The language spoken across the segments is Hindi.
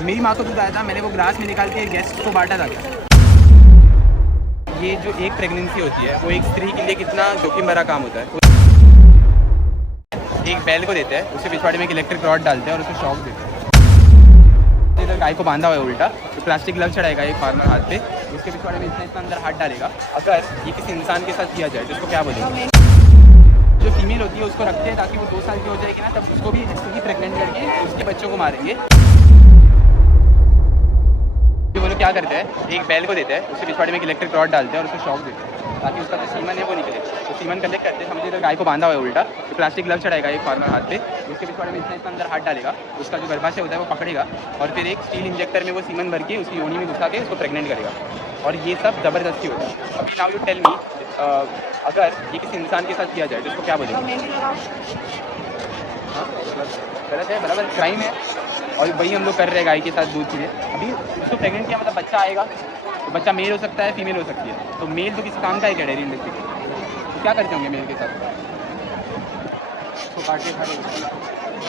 मेरी माँ को दूध आया था, मैंने वो ग्लास में निकाल के गेस्ट को बांटा था क्या? ये जो एक प्रेगनेंसी होती है वो एक स्त्री के लिए कितना जोखिम भरा काम होता है। एक बैल को देते हैं, उसके पिछवाड़े में एक इलेक्ट्रिक रॉड डालते हैं और उसको शॉक देते हैं। इधर गाय को बांधा हुआ है उल्टा, तो प्लास्टिक ग्लव चढ़ाएगा एक फार्मर हाथ पे, उसके पिछवाड़े में इतना अंदर हाथ डालेगा। अगर ये किसी इंसान के साथ किया जाए तो उसको क्या बोलेंगे? जो फीमेल होती है उसको रखते हैं ताकि वो 2 साल की हो जाएगी ना, तब उसको भी ऐसे ही प्रेग्नेंट करके उसके बच्चों को मारेंगे। वो लोग क्या करते हैं, एक बैल को देते हैं, उसके पिछवाड़े में एक इलेक्ट्रिक रॉड डालते हैं और उसको शॉक देते हैं ताकि उसका जो सीमन है वो निकले। तो सीमन कलेक्ट करते हैं, समझिए इधर गाय को बांधा हुआ है उल्टा, तो प्लास्टिक ग्लव चढ़ाएगा एक फार्मर हाथ पे, उसके पिछवाड़े में इतना अंदर हाथ डालेगा, उसका जो गर्भाशय होता है वो पकड़ेगा और फिर एक स्टील इंजेक्टर में वो सीमन भर के उसकी योनि में घुसा के उसको प्रेग्नेंट करेगा। और ये सब ज़बरदस्ती होता है। अभी नाउ यू टेल मी, अगर ये किसी इंसान के साथ किया जाए तो उसको क्या बोलेंगे? गलत है, बराबर क्राइम है। और वही हम लोग कर रहे हैं गाय के साथ दूध के लिए। अभी उसको प्रेग्नेंट किया मतलब बच्चा आएगा, तो बच्चा मेल हो सकता है, फीमेल हो सकती है। तो मेल तो किसी काम का है क्या डेयरी इंडस्ट्री के? तो क्या करते होंगे मेल के साथ? उसको काट के खा,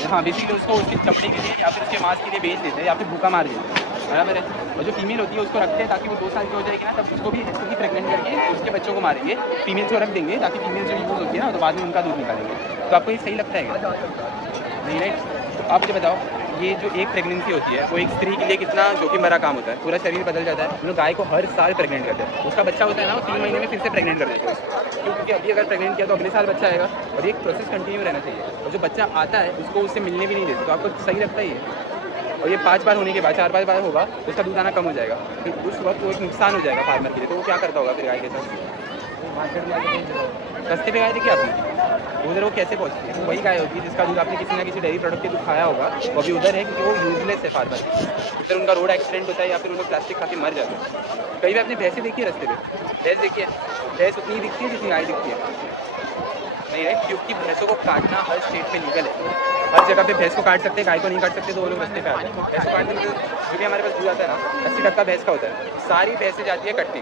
हाँ बेसिकली उसको उसकी चमड़ी के लिए या फिर उसके मांस के लिए बेच देते हैं या फिर भूखा मार देते हैं, बराबर है। और जो फीमेल होती है उसको रखते हैं ताकि वो 2 साल की हो जाएगी ना, तब उसको भी ऐसे ही प्रेग्नेंट करके उसके बच्चों को मारेंगे। फीमेल्स को रख देंगे ताकि फीमेल जो यूज़ होती है ना, तो बाद में उनका दूध निकालेंगे। तो आपको ये सही लगता है क्या? नहीं राइट। आप मुझे बताओ, ये जो एक प्रेगनेंसी होती है वो एक स्त्री के लिए कितना जोखिम भरा काम होता है। पूरा शरीर बदल जाता है। हम लोग गाय को हर साल प्रेग्नेंट करते हैं, उसका बच्चा होता है ना, वो 3 महीने में फिर से प्रेग्नेंट कर देते हैं, क्योंकि अभी अगर प्रेग्नेंट किया तो अगले साल बच्चा आएगा और एक प्रोसेस कंटिन्यू रहना चाहिए। और जो बच्चा आता है उसको उससे मिलने भी नहीं देते। तो आपको सही लगता ही है? और ये 5 बार होने के बाद 4-5 बार होगा तो उसका दूध आना कम हो जाएगा, फिर उस वक्त वो एक नुकसान हो जाएगा फार्मर के लिए। तो वो क्या करता होगा फिर गाय के साथ? सस्ते पे गाय देखिए आपने, उधर वो कैसे पहुँचती है? वही गाय होती है जिसका दूध आपने किसी ना किसी डेयरी प्रोडक्ट के दूध खाया होगा, वो अभी उधर है क्योंकि वो यूजलेस है फार्मर। उधर उनका रोड एक्सीडेंट होता है या फिर उन लोग प्लास्टिक खा के मर जाते हैं। कई बार आपने भैंसें देखी है रास्ते पे? भैंस देखी है? भैंस उतनी ही दिखती है जितनी गाय दिखती है, नहीं है, क्योंकि भैंसों को काटना हर स्टेट में लीगल है। हर जगह पे भैंस को काट सकते हैं, गाय को नहीं काट सकते। तो वो लोग रास्ते पे आते हैं। भैंस को काटने में जो भी हमारे पास दूध आता है ना, 80% भैंस का होता है। सारी भैंसें जाती है कटने।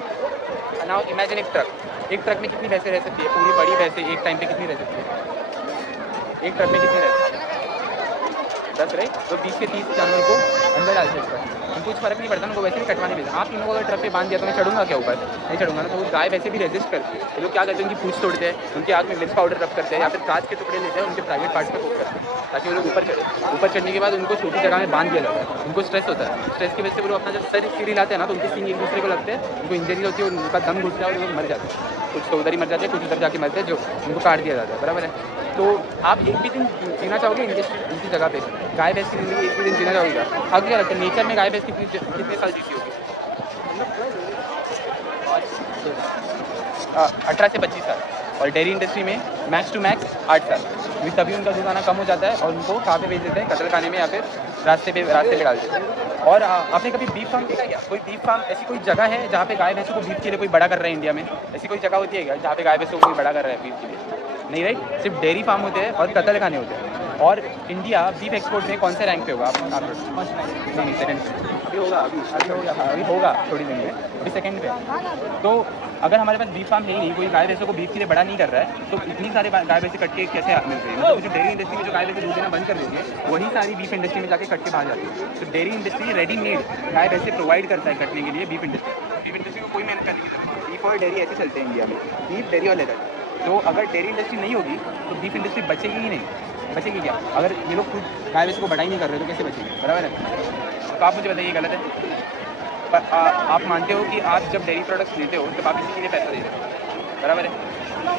नाउ इमेजिन एक ट्रक में कितनी भैंसें रह सकती है? पूरी बड़ी भैंसें एक टाइम पे कितनी रह सकती है? एक ट्रक में कितनी रह सकती है? 10 रहे, तो 20 से 30 जानवर को अंदर डाल सकते हैं। उनको कुछ फर्क नहीं पड़ता, उनको वैसे भी कटवाने भेजा। आप तीनों को अगर ट्रक पे बांध दिया तो मैं चढ़ूंगा क्या ऊपर? नहीं चढ़ूंगा ना। तो वो गाय वैसे भी रेजिस्ट करती है। ये लोग क्या करते हैं, उनकी पूंछ तोड़ते हैं, उनकी आग में मिर्च पाउडर रब करते हैं या फिर कांच के टुकड़े लेते हैं, उनके प्राइवेट पार्ट्स पे पोक करते हैं ताकि वो लोग ऊपर चढ़े। ऊपर चढ़ने के बाद उनको छोटी जगह में बांध दिया जाता है। उनको स्ट्रेस होता है, स्ट्रेस की वजह से वो लोग अपना जब सर सीढ़ी लाते हैं ना, तो उनके सींग एक दूसरे को लगते हैं, उनको इंजरी होती है, उनका दम घुटता है और वो मर जाते हैं। कुछ तो उधर ही मर जाते हैं, कुछ उधर जाके मरते हैं, जो उनको काट दिया जाता है, बराबर है। तो आप एक भी दिन जीना चाहोगे इनकी जगह पे? गाय भैंस की ज़िंदगी एक भी दिन जीना चाहोगे? आपको क्या लगता है नेचर में गाय भैंस कितने साल जीती होगी? 18 से 25 साल। और डेयरी इंडस्ट्री में मैक्स टू मैक्स 8 साल। क्योंकि तभी उनका दूध आना कम हो जाता है और उनको कहाँ पे बेच देते हैं? कतल खाने में या फिर रास्ते पे डाल देते हैं। और आपने कभी बीफ फार्म देखा क्या? कोई बीफ फार्म, ऐसी कोई जगह है जहाँ पे गाय भैंसों को बीफ के लिए कोई बड़ा कर रहा है इंडिया में? ऐसी कोई जगह होती है क्या जहाँ पे गाय भैंसों को कोई बड़ा कर रहा है बीफ के लिए? नहीं राइट। सिर्फ डेयरी फार्म होते हैं और कतल खाने होते हैं। और इंडिया बीफ एक्सपोर्ट में कौन से रैंक पे होगा? आप नहीं, सेकंड पे अभी होगा। अभी होगा थोड़ी दिन में, अभी सेकंड पे। तो अगर हमारे पास बीफ फार्म है ही नहीं, कोई गाय भैंसों को बीफ के लिए बड़ा नहीं कर रहा है, तो इतनी सारी गाय भैंसें कट के कैसे मिल रही है? मतलब जो डेयरी इंडस्ट्री में जो गाय भैंसें दूध देना बंद कर देती है, वही सारी बीफ इंडस्ट्री में जाके कट के बाहर जाती है। तो डेयरी इंडस्ट्री रेडीमेड गाय भैंसें प्रोवाइड करता है कटने के लिए बीफ इंडस्ट्री को कोई मेहनत करने की जरूरत नहीं। बीफ और डेयरी ऐसे चलते हैं इंडिया में, बीफ, डेयरी और लेदर। तो अगर डेयरी इंडस्ट्री नहीं होगी तो बीफ इंडस्ट्री बचेगी ही नहीं। बचेगी क्या? अगर ये लोग खुद गाय भैंसों को बड़ा ही नहीं कर रहे तो कैसे बचेगी? बराबर है। तो आप मुझे बताइए गलत है? पर आप मानते हो कि आप जब डेयरी प्रोडक्ट्स लेते हो तब आप इसी के लिए पैसा देते हो, बराबर है।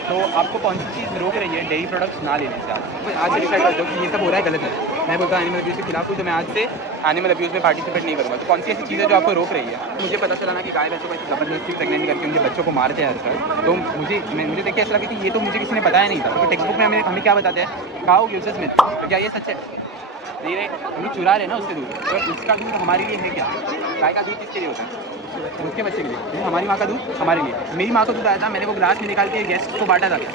तो आपको कौन सी चीज़ रोक रही है डेयरी प्रोडक्ट्स ना लेने से? आप आज से डिसाइड कर दो कि ये सब हो रहा है, गलत है। मैं बोलता हूँ एनिमल अब्यूज़ के खिलाफ हूँ, तो मैं आज से एनिमल अब्यूज़ में पार्टिसिपेट नहीं करूँगा। तो कौन सी ऐसी चीज़ है जो आपको रोक रही है? मुझे पता चला ना कि गाय भैंसों को ऐसी ज़बरदस्ती प्रेग्नेंट करके उनके बच्चों को मारते हैं हर साल। तो मुझे देख के ऐसा लगा कि ये तो मुझे किसी ने बताया नहीं था, क्योंकि टेक्स्ट बुक में हमें क्या बताते हैं? Cow gives us milk. तो क्या ये सच है? नहीं रे, हम चुरा रहे हैं ना उससे दूध। तो उसका दूध हमारे लिए है क्या? गाय का दूध किसके लिए होता है? उसके बच्चे के लिए। हमारी माँ का दूध हमारे लिए। मेरी माँ को दूध आया था, मैंने वो ग्लास में निकाल के गेस्ट को बांटा था क्या?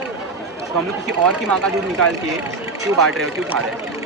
तो हम लोग किसी और की माँ का दूध निकाल के क्यों बांट रहे हो, क्यों खा रहे हैं?